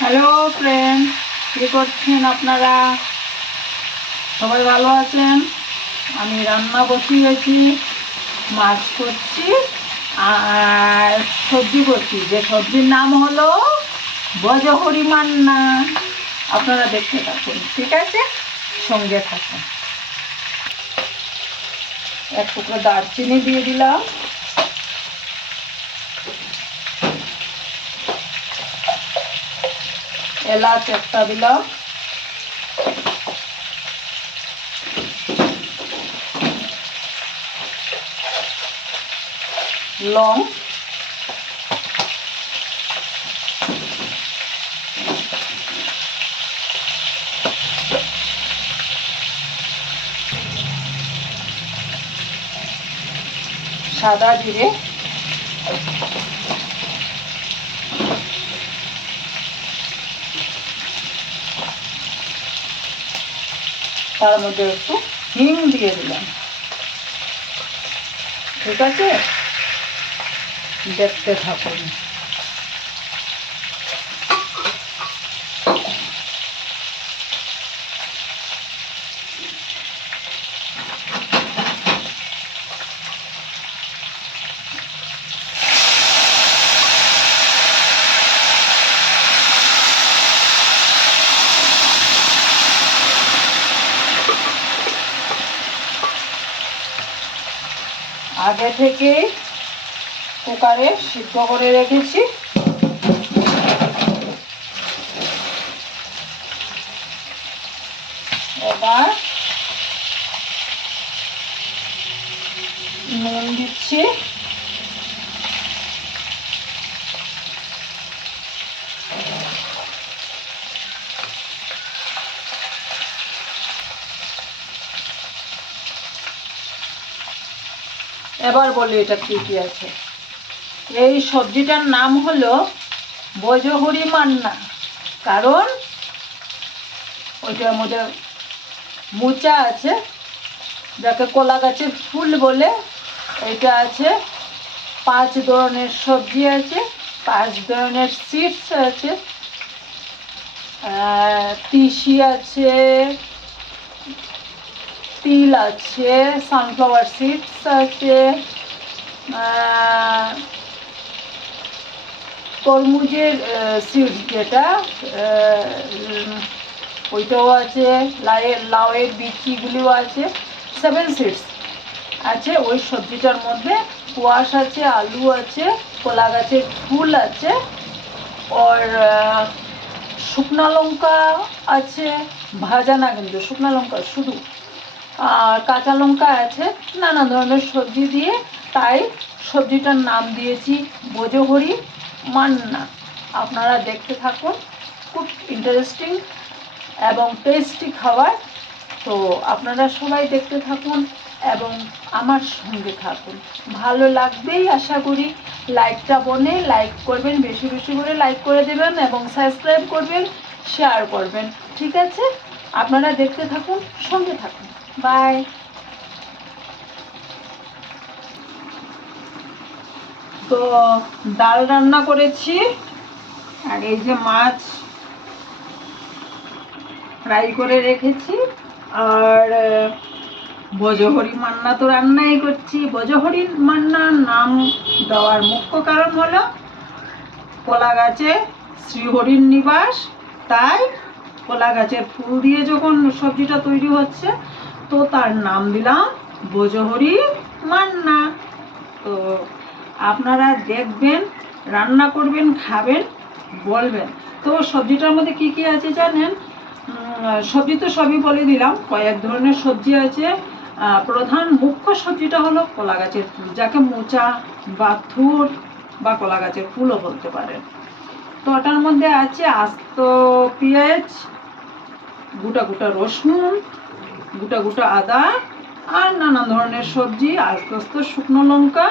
Hello friend, কি করছেন আপনারা? সবাই ভালো আছেন? আমি রান্না বসিয়েছি, মাছ করছি আর সবজি করছি। যে সবজির নাম হলো ভজহরি মান্না। আপনারা দেখতে থাকুন, ঠিক আছে? সঙ্গে থাকুন। এক টুকরো দারচিনি দিয়ে দিলাম, এলাচ একটা দিলাম, লং, সাদা জিরে, তার মধ্যে একটু হিং দিয়ে দিলাম। ঠিক আছে, দেখতে থাকুন। আগে থেকে কুকারে সিদ্ধ করে রেখেছি। এবার নুন দিচ্ছি, এবার বলি এটা কি কি আছে। এই সবজিটার নাম হলো ভোজহরি মান্না, কারণ ওইটার মধ্যে মোচা আছে, যাকে কলা গাছের ফুল বলে। এটা আছে, 5 ধরনের সবজি আছে, 5 ধরনের সিডস আছে, তিসি আছে, তিল আছে, সানফ্লাওয়ার সিডস আছে, তরমুজের সিডস যেটা ওইটাও আছে, লাউয়ের বিচিগুলিও আছে, 7 সিডস আছে ওই সবজিটার মধ্যে। কোয়াশ আছে, আলু আছে, কলা গাছের ফুল আছে, আর শুকনো লঙ্কা আছে, ভাজা না কিন্তু শুকনো লঙ্কা শুধু, আর কাঁচা লঙ্কা আছে, নানা ধরনের সবজি দিয়ে তাই সবজিটার নাম দিয়েছি ভোজহরি মান্না। আপনারা দেখতে থাকুন, খুব ইন্টারেস্টিং এবং টেস্টি খাবার। তো আপনারা সবাই দেখতে থাকুন এবং আমার সঙ্গে থাকুন, ভালো লাগবেই আশা করি। লাইকটা বনে লাইক করবেন, বেশি বেশি করে লাইক করে দেবেন এবং সাবস্ক্রাইব করবেন, শেয়ার করবেন। ঠিক আছে, আপনারা দেখতে থাকুন, সঙ্গে থাকুন। বাই। তো ডাল রান্না করেছি, আর এই যে মাছ ফ্রাই করে রেখেছি, আর ভোজহরি মান্না তো রান্নাই করছি। ভোজহরি মান্নার নাম দেওয়ার মুখ্য কারণ হলো কলা গাছে শ্রীহরির নিবাস, তাই কলা গাছের ফুল দিয়ে যখন সবজিটা তৈরি হচ্ছে তো তার নাম দিলাম ভোজহরি মান্না। তো আপনারা দেখবেন, রান্না করবেন, খাবেন, বলবেন। তো সবজিটার মধ্যে কি কি আছে জানেন? সবজি তো সবই বলে দিলাম, কয়েক ধরনের সবজি আছে। প্রধান মুখ্য সবজিটা হলো কলা গাছের ফুল, যাকে মোচা বা থুর বা কলা গাছের ফুলও বলতে পারেন। তো ওটার মধ্যে আছে আস্ত পেঁয়াজ, গোটা গোটা রসুন, গোটা গোটা আদা, আর নানা ধরনের সবজি, আস্তে আস্তে শুকনো লঙ্কা,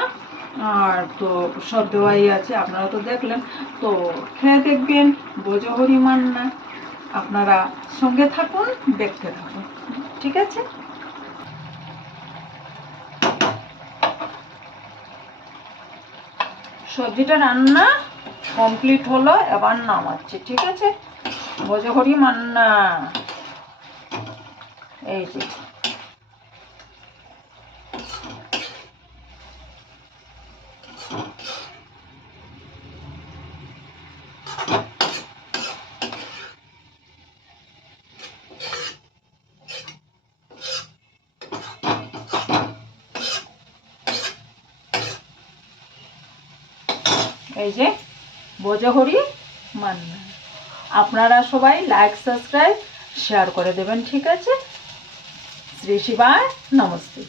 আর তো সব দেওয়াই আছে, আপনারা তো দেখলেন। তো খেয়ে দেখবেন ভোজহরি মান্না। আপনারা সঙ্গে থাকুন, দেখতে থাকুন, ঠিক আছে? সবজিটা রান্না কমপ্লিট হলো, এবার নামাচ্ছি। ঠিক আছে, ভোজহরি মান্না এই যে ভোজহরি মান্না। আপনারা সবাই লাইক সাবস্ক্রাইব শেয়ার করে দেবেন। ঠিক আছে, শ্রী শিবায় নমস্তে।